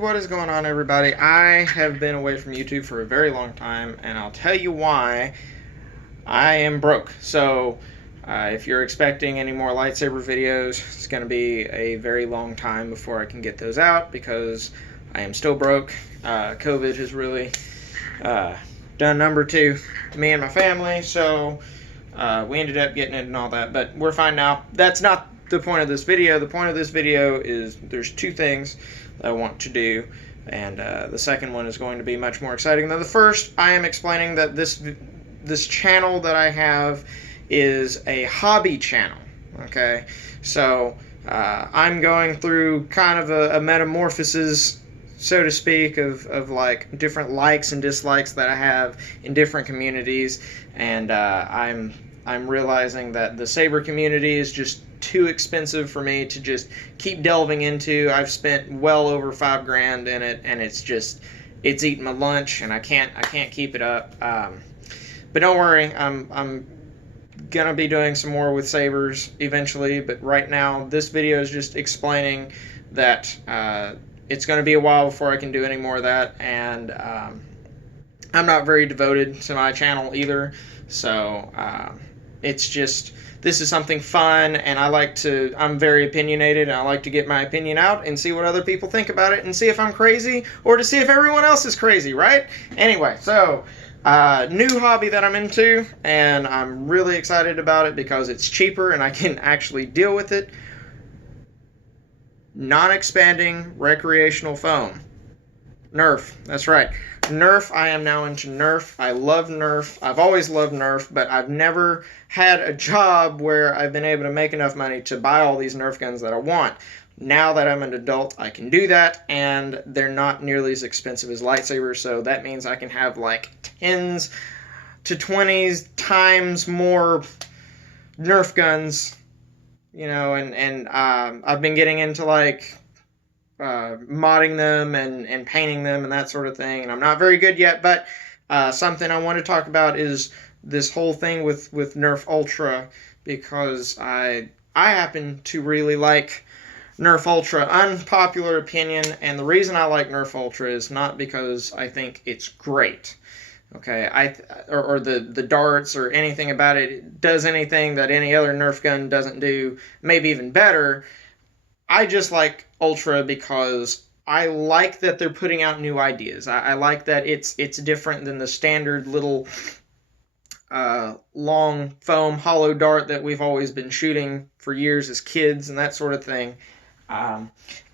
And what is going on, everybody? I have been away from YouTube for a very long time, and I'll tell you why. I am broke. So if you're expecting any more lightsaber videos, it's going to be a very long time before I can get those out because I am still broke. COVID has really done number two to me and my family, so we ended up getting it and all that, but we're fine now. That's not the point of this video. The point of this video is there's two things that I want to do, and the second one is going to be much more exciting than the first. I am explaining that this channel that I have is a hobby channel, okay? So I'm going through kind of a metamorphosis, so to speak, of like different likes and dislikes that I have in different communities, and I'm realizing that the saber community is just too expensive for me to just keep delving into. I've spent well over $5,000 in it, and it's eating my lunch, and I can't keep it up. But don't worry, I'm gonna be doing some more with sabers eventually. But right now, this video is just explaining that it's gonna be a while before I can do any more of that, and I'm not very devoted to my channel either. So it's just, this is something fun, and I'm very opinionated, and I like to get my opinion out and see what other people think about it and see if I'm crazy or to see if everyone else is crazy, right? Anyway, so new hobby that I'm into, and I'm really excited about it because it's cheaper and I can actually deal with it. Non-expanding recreational foam. Nerf, that's right. Nerf, I am now into Nerf. I love Nerf. I've always loved Nerf, but I've never had a job where I've been able to make enough money to buy all these Nerf guns that I want. Now that I'm an adult, I can do that, and they're not nearly as expensive as lightsabers, so that means I can have like 10s to 20s times more Nerf guns, you know, and I've been getting into like modding them and painting them and that sort of thing, and I'm not very good yet, but something I want to talk about is this whole thing with Nerf Ultra, because I happen to really like Nerf Ultra. Unpopular opinion, and the reason I like Nerf Ultra is not because I think it's great, okay, or the darts or anything about it does anything that any other Nerf gun doesn't do, maybe even better. I just like Ultra because I like that they're putting out new ideas. I like that it's different than the standard little long foam hollow dart that we've always been shooting for years as kids and that sort of thing.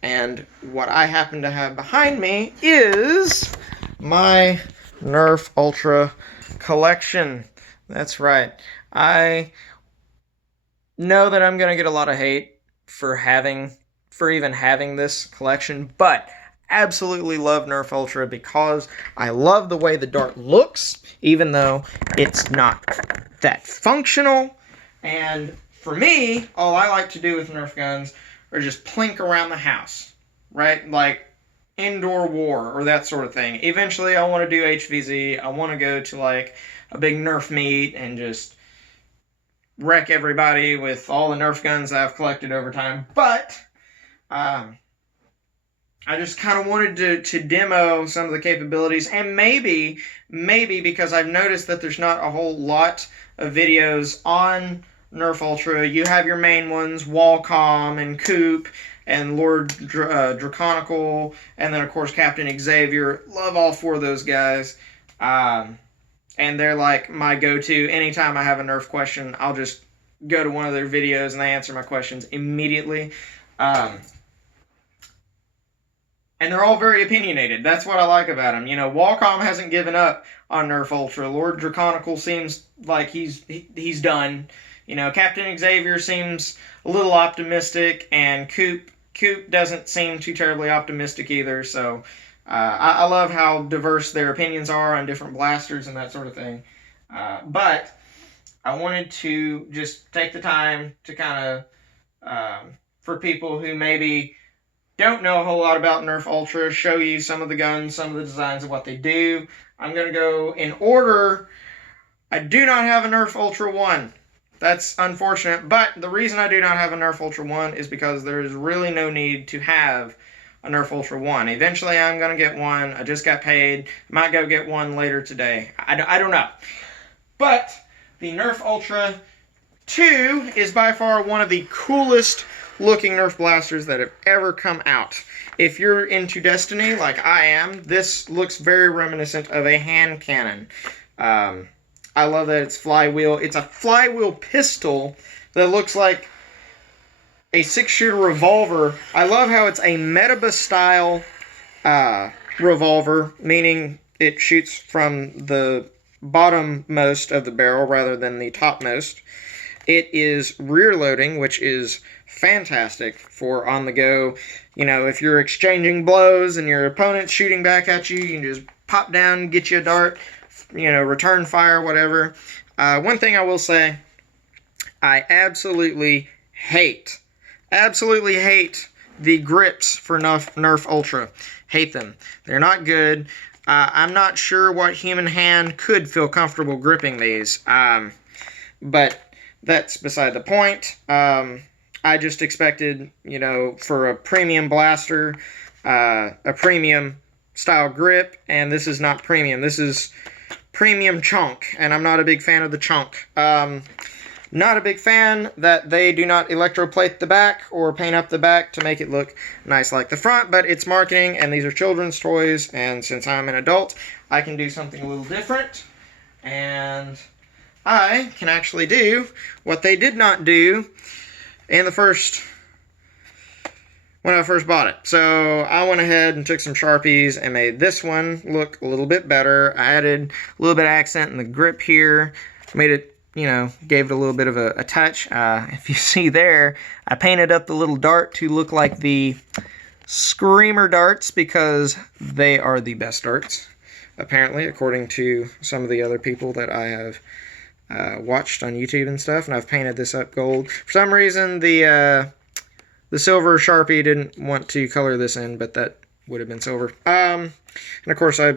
And what I happen to have behind me is my Nerf Ultra Collection. That's right. I know that I'm going to get a lot of hate for even having this collection, but absolutely love Nerf Ultra because I love the way the dart looks, even though it's not that functional. And for me, all I like to do with Nerf guns are just plink around the house, right? Like indoor war or that sort of thing. Eventually, I want to do HVZ. I want to go to like a big Nerf meet and just wreck everybody with all the Nerf guns I've collected over time. But I just kind of wanted to demo some of the capabilities, and maybe because I've noticed that there's not a whole lot of videos on Nerf Ultra. You have your main ones, Walcom and Coop and Lord Draconical, and then of course Captain Xavier. Love all four of those guys, and they're like my go-to. Anytime I have a Nerf question, I'll just go to one of their videos and they answer my questions immediately. And they're all very opinionated. That's what I like about them. You know, Walcom hasn't given up on Nerf Ultra. Lord Draconical seems like he's done. You know, Captain Xavier seems a little optimistic, and Coop doesn't seem too terribly optimistic either. So I love how diverse their opinions are on different blasters and that sort of thing. But I wanted to just take the time to kind of, for people who maybe don't know a whole lot about Nerf Ultra, show you some of the guns, some of the designs of what they do. I'm going to go in order. I do not have a Nerf Ultra 1. That's unfortunate, but the reason I do not have a Nerf Ultra 1 is because there is really no need to have a Nerf Ultra 1. Eventually I'm going to get one. I just got paid. Might go get one later today. I don't know. But the Nerf Ultra 2 is by far one of the coolest looking Nerf blasters that have ever come out. If you're into Destiny like I am, this looks very reminiscent of a hand cannon. I love that it's flywheel. It's a flywheel pistol that looks like a 6-shooter revolver. I love how it's a Metaba style revolver, meaning it shoots from the bottommost of the barrel rather than the topmost. It is rear loading, which is fantastic for on the go. You know, if you're exchanging blows and your opponent's shooting back at you, you can just pop down, get you a dart, you know, return fire, whatever. One thing I will say, I absolutely hate the grips for Nerf Ultra. Hate them. They're not good. I'm not sure what human hand could feel comfortable gripping these. But that's beside the point. I just expected, you know, for a premium blaster, a premium style grip, and this is not premium. This is premium chunk, and I'm not a big fan of the chunk. Not a big fan that they do not electroplate the back or paint up the back to make it look nice like the front, but it's marketing, and these are children's toys, and since I'm an adult, I can do something a little different, and I can actually do what they did not do in the when I first bought it. So I went ahead and took some Sharpies and made this one look a little bit better. I added a little bit of accent in the grip here, made it, you know, gave it a little bit of a touch. If you see there, I painted up the little dart to look like the Screamer darts because they are the best darts, apparently, according to some of the other people that I have watched on YouTube and stuff, and I've painted this up gold. For some reason, the silver Sharpie didn't want to color this in, but that would have been silver. And of course, I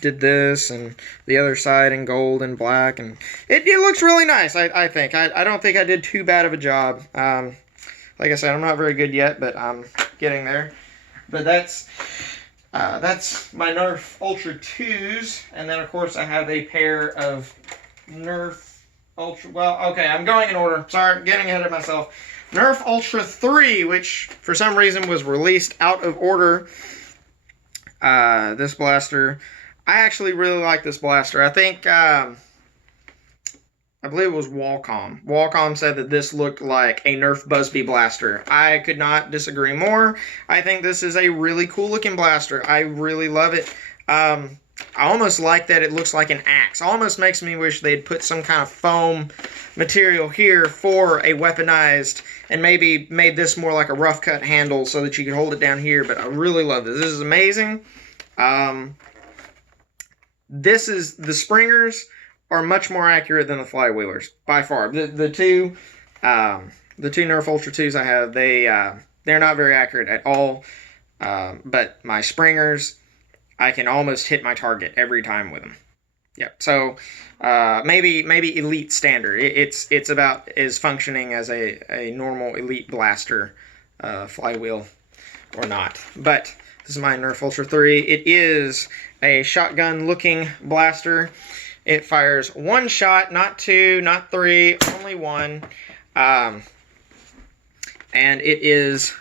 did this and the other side in gold and black, and it looks really nice, I think. I don't think I did too bad of a job. Like I said, I'm not very good yet, but I'm getting there. But that's my Nerf Ultra 2s, and then, of course, I have a pair of Nerf Ultra, well, okay, I'm going in order. Sorry, I'm getting ahead of myself. Nerf Ultra 3, which for some reason was released out of order. This blaster, I actually really like this blaster. I think, I believe it was Wacom. Wacom said that this looked like a Nerf Busby blaster. I could not disagree more. I think this is a really cool looking blaster. I really love it. I almost like that it looks like an axe. Almost makes me wish they'd put some kind of foam material here for a weaponized, and maybe made this more like a rough cut handle so that you could hold it down here. But I really love this. This is amazing. The springers are much more accurate than the flywheelers by far. The two Nerf Ultra 2s I have, they're not very accurate at all. But my springers, I can almost hit my target every time with them. Yep. So maybe elite standard. It's about as functioning as a normal elite blaster flywheel or not. But this is my Nerf Ultra 3. It is a shotgun looking blaster. It fires one shot, not two, not three, only one. And it is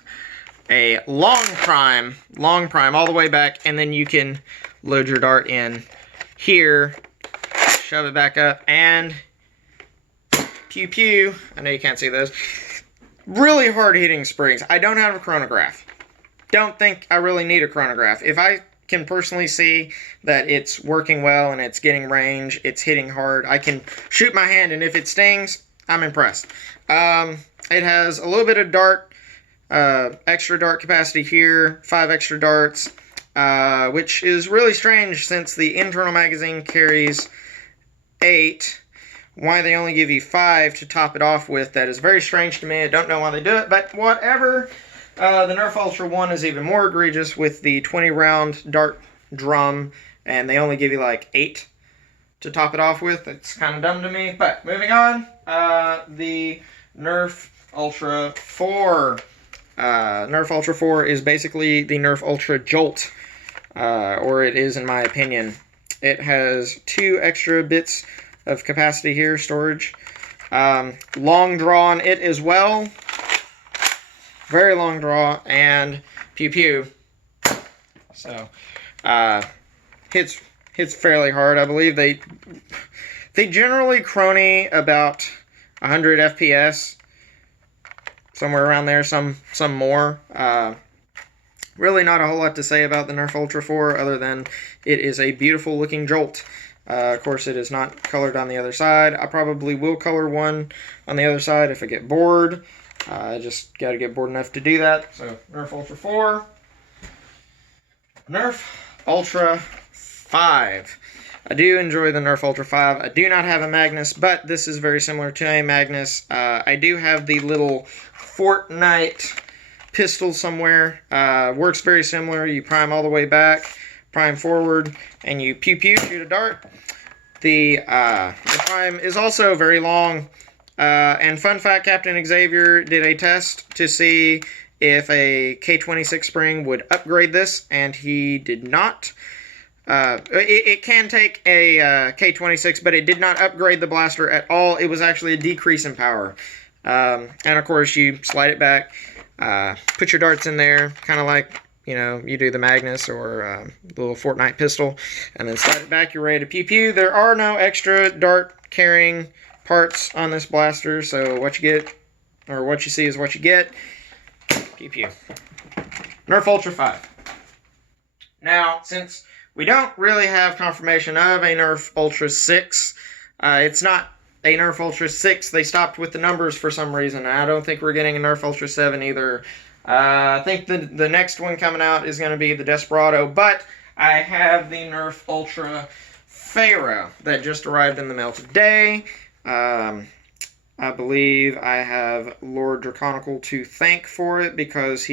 a long prime all the way back, and then you can load your dart in here, shove it back up, and pew pew. I know you can't see those. Really hard hitting springs. I don't have a chronograph. Don't think I really need a chronograph. If I can personally see that it's working well and it's getting range, it's hitting hard, I can shoot my hand, and if it stings, I'm impressed. It has a little bit of dart, extra dart capacity here, 5 extra darts, which is really strange since the internal magazine carries 8. Why they only give you 5 to top it off with, that is very strange to me. I don't know why they do it, but whatever. The Nerf Ultra 1 is even more egregious with the 20-round dart drum, and they only give you like 8 to top it off with. It's kind of dumb to me, but moving on. The Nerf Ultra 4. Nerf Ultra 4 is basically the Nerf Ultra Jolt, or it is in my opinion. It has 2 extra bits of capacity here, storage. Long draw on it as well. Very long draw, and pew pew. So, hits fairly hard. I believe they generally crony about 100 FPS, somewhere around there. Some more. Really not a whole lot to say about the Nerf Ultra 4 other than it is a beautiful looking jolt. Of course, it is not colored on the other side. I probably will color one on the other side if I get bored. I just got to get bored enough to do that. So, Nerf Ultra 4. Nerf Ultra 5. I do enjoy the Nerf Ultra 5. I do not have a Magnus, but this is very similar to a Magnus. I do have the little Fortnite pistol somewhere. Works very similar. You prime all the way back, prime forward, and you pew pew, shoot a dart. The prime is also very long. And fun fact, Captain Xavier did a test to see if a K26 spring would upgrade this, and he did not. It can take a K26, but it did not upgrade the blaster at all. It was actually a decrease in power. And of course, you slide it back, put your darts in there, kind of like, you know, you do the Magnus or the little Fortnite pistol, and then slide it back, you're ready to pew pew. There are no extra dart carrying parts on this blaster, so what you get, or what you see is what you get. Pew pew. Nerf Ultra 5. Now, since we don't really have confirmation of a Nerf Ultra 6, it's not a Nerf Ultra 6. They stopped with the numbers for some reason. I don't think we're getting a Nerf Ultra 7 either. I think the next one coming out is going to be the Desperado, but I have the Nerf Ultra Pharaoh that just arrived in the mail today. I believe I have Lord Draconical to thank for it because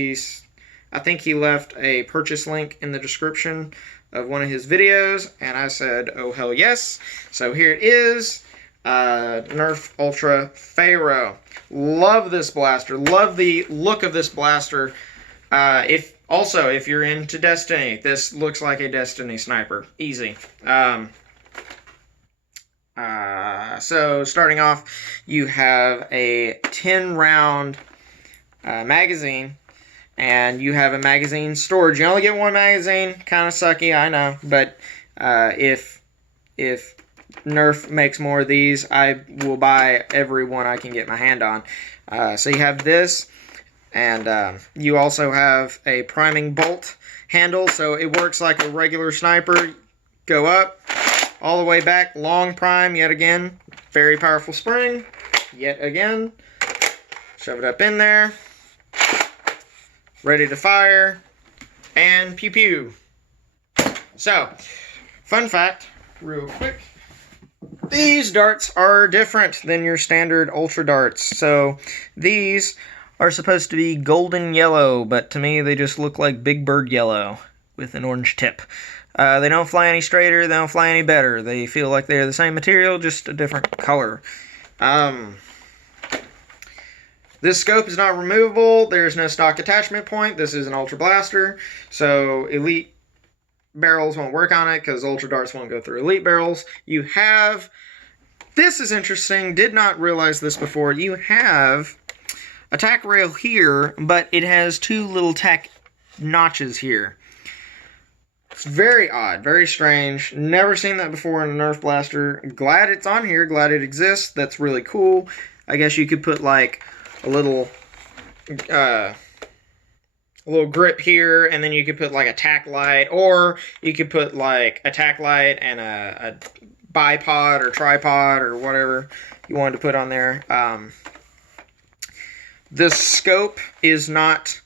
I think he left a purchase link in the description of one of his videos, and I said, oh hell yes. So here it is, Nerf Ultra Pharaoh. Love this blaster. Love the look of this blaster. If you're into Destiny, this looks like a Destiny sniper. Easy. So starting off, you have a 10-round magazine, and you have a magazine storage. You only get one magazine. Kind of sucky, I know, but if Nerf makes more of these, I will buy every one I can get my hand on. So you have this, and you also have a priming bolt handle, so it works like a regular sniper. Go up, all the way back, long prime, yet again. Very powerful spring, yet again. Shove it up in there. Ready to fire, and pew pew. So, fun fact, real quick. These darts are different than your standard Ultra darts. So, these are supposed to be golden yellow, but to me they just look like Big Bird yellow with an orange tip. They don't fly any straighter, they don't fly any better. They feel like they're the same material, just a different color. This scope is not removable. There's no stock attachment point. This is an Ultra Blaster, so Elite barrels won't work on it because Ultra darts won't go through Elite barrels. You have, this is interesting, did not realize this before, you have a tack rail here, but it has 2 little tack notches here. It's very odd, very strange. Never seen that before in a Nerf blaster. Glad it's on here, glad it exists. That's really cool. I guess you could put like a little grip here, and then you could put like a tack light, or you could put like a tack light and a bipod or tripod or whatever you wanted to put on there. The scope is not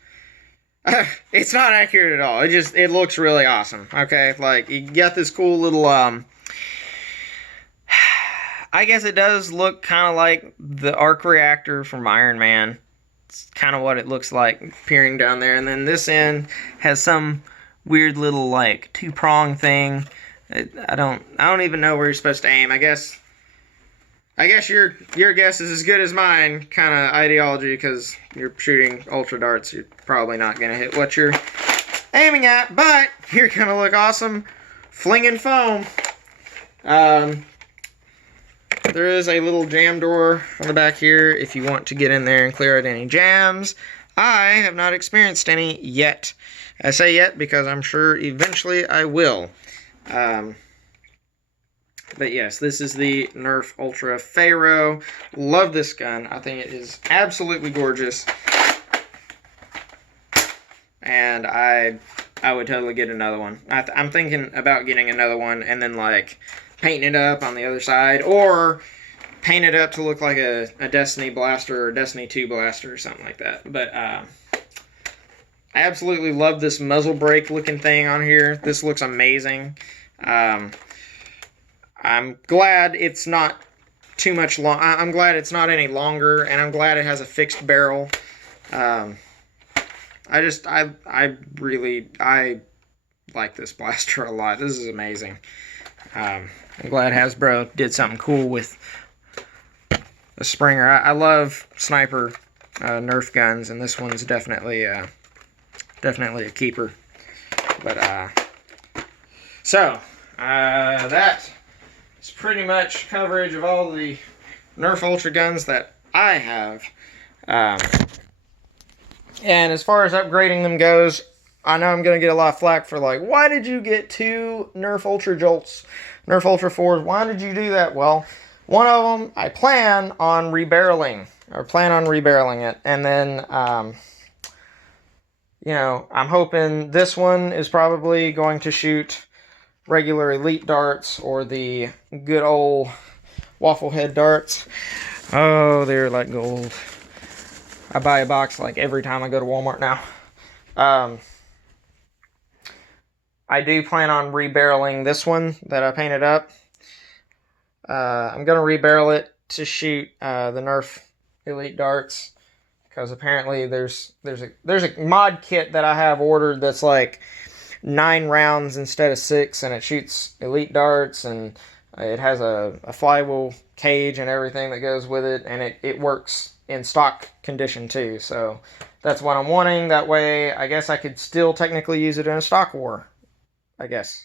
it's not accurate at all. It looks really awesome. Okay, like you got this cool little I guess it does look kind of like the arc reactor from Iron Man. It's kind of what it looks like peering down there. And then this end has some weird little like 2-prong thing. I don't even know where you're supposed to aim. I guess I guess your guess is as good as mine kind of ideology, because you're shooting ultra darts. You're probably not going to hit what you're aiming at, but you're going to look awesome flinging foam. There is a little jam door on the back here if you want to get in there and clear out any jams. I have not experienced any yet. I say yet because I'm sure eventually I will. But yes, this is the Nerf Ultra Pharaoh. Love this gun. I think it is absolutely gorgeous. And I would totally get another one. I'm thinking about getting another one and then like painting it up on the other side, or paint it up to look like a Destiny blaster or Destiny 2 blaster or something like that. But I absolutely love this muzzle brake looking thing on here. This looks amazing. I'm glad it's not too much long. I'm glad it's not any longer, and I'm glad it has a fixed barrel. I really like this blaster a lot. This is amazing. I'm glad Hasbro did something cool with a Springer. I love sniper Nerf guns, and this one's definitely a keeper. But that is pretty much coverage of all the Nerf Ultra guns that I have. And as far as upgrading them goes, I know I'm going to get a lot of flack for like, why did you get 2 Nerf Ultra Jolts, Nerf Ultra 4s? Why did you do that? Well, one of them I plan on rebarreling it. And then, you know, I'm hoping this one is probably going to shoot regular elite darts or the good old waffle head darts. Oh, they're like gold. I buy a box like every time I go to Walmart now. I do plan on rebarreling this one that I painted up. I'm going to rebarrel it to shoot the Nerf Elite darts, because apparently there's a mod kit that I have ordered that's like 9 rounds instead of 6, and it shoots elite darts, and it has a flywheel cage and everything that goes with it, and it works in stock condition too. So that's what I'm wanting. That way I guess I could still technically use it in a stock war, I guess,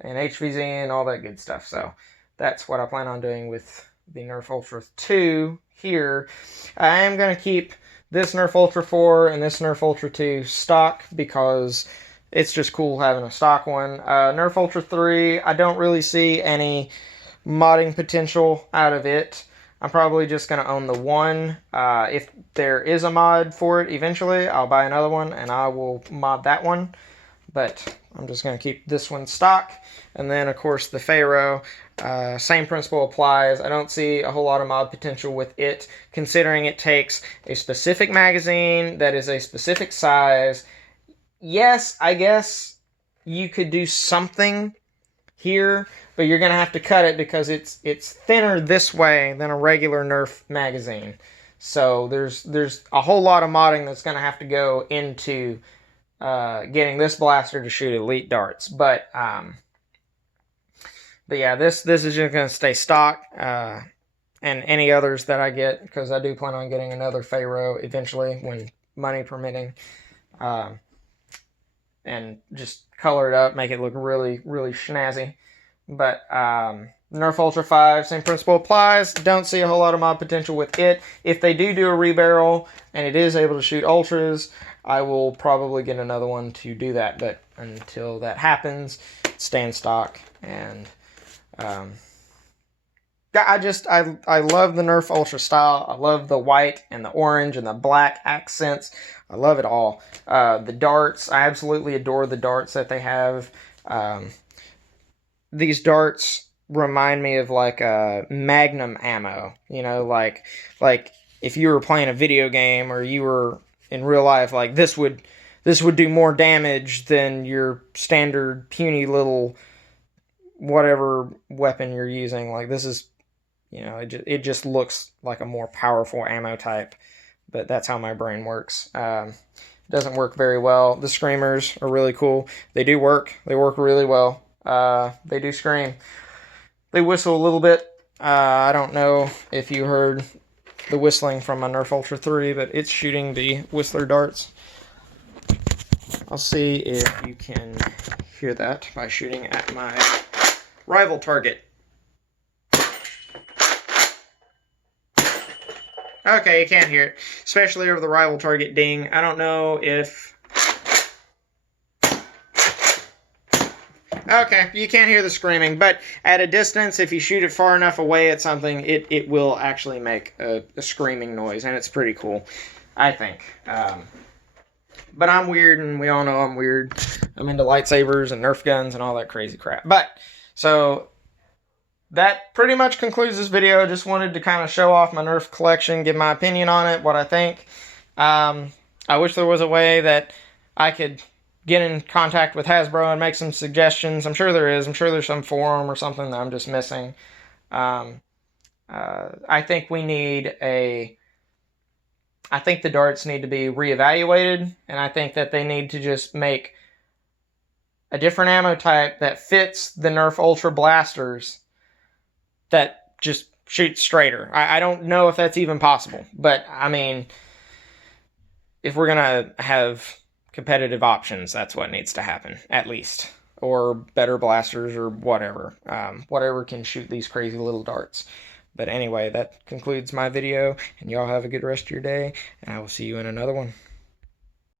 and HVZ and all that good stuff. So that's what I plan on doing with the Nerf Ultra 2 here. I am going to keep this Nerf Ultra 4 and this Nerf Ultra 2 stock, because it's just cool having a stock one. Nerf Ultra 3, I don't really see any modding potential out of it. I'm probably just going to own the one. If there is a mod for it eventually, I'll buy another one and I will mod that one. But I'm just going to keep this one stock. And then, of course, the Pharaoh, same principle applies. I don't see a whole lot of mod potential with it, considering it takes a specific magazine that is a specific size. Yes, I guess you could do something here, but you're going to have to cut it because it's thinner this way than a regular Nerf magazine. So there's a whole lot of modding that's going to have to go into getting this blaster to shoot elite darts. But yeah, this is just going to stay stock, and any others that I get, because I do plan on getting another Pharaoh eventually when money permitting. And just color it up, make it look really, really snazzy. But Nerf Ultra 5, same principle applies. Don't see a whole lot of mod potential with it. If they do a rebarrel and it is able to shoot ultras, I will probably get another one to do that. But until that happens, stay in stock. And I love the Nerf Ultra style. I love the white and the orange and the black accents. I love it all. The darts, I absolutely adore the darts that they have. These darts remind me of like a Magnum ammo. You know, like if you were playing a video game or you were in real life, like this would do more damage than your standard puny little whatever weapon you're using. Like this is, you know, it just looks like a more powerful ammo type. But that's how my brain works. It doesn't work very well. The screamers are really cool. They do work. They work really well. They do scream. They whistle a little bit. I don't know if you heard the whistling from my Nerf Ultra 3, but it's shooting the Whistler darts. I'll see if you can hear that by shooting at my rival target. Okay, you can't hear it, especially over the rival target ding. I don't know if... Okay, you can't hear the screaming, but at a distance, if you shoot it far enough away at something, it will actually make a screaming noise, and it's pretty cool, I think. But I'm weird, and we all know I'm weird. I'm into lightsabers and Nerf guns and all that crazy crap. But, so, that pretty much concludes this video. Just wanted to kind of show off my Nerf collection, give my opinion on it, what I think. I wish there was a way that I could get in contact with Hasbro and make some suggestions. I'm sure there is. I'm sure there's some forum or something that I'm just missing. I think we need I think the darts need to be reevaluated, and I think that they need to just make a different ammo type that fits the Nerf Ultra blasters that just shoots straighter. I don't know if that's even possible, but I mean, if we're gonna have competitive options, that's what needs to happen, at least. Or better blasters or whatever. Whatever can shoot these crazy little darts. But anyway, that concludes my video, and y'all have a good rest of your day, and I will see you in another one.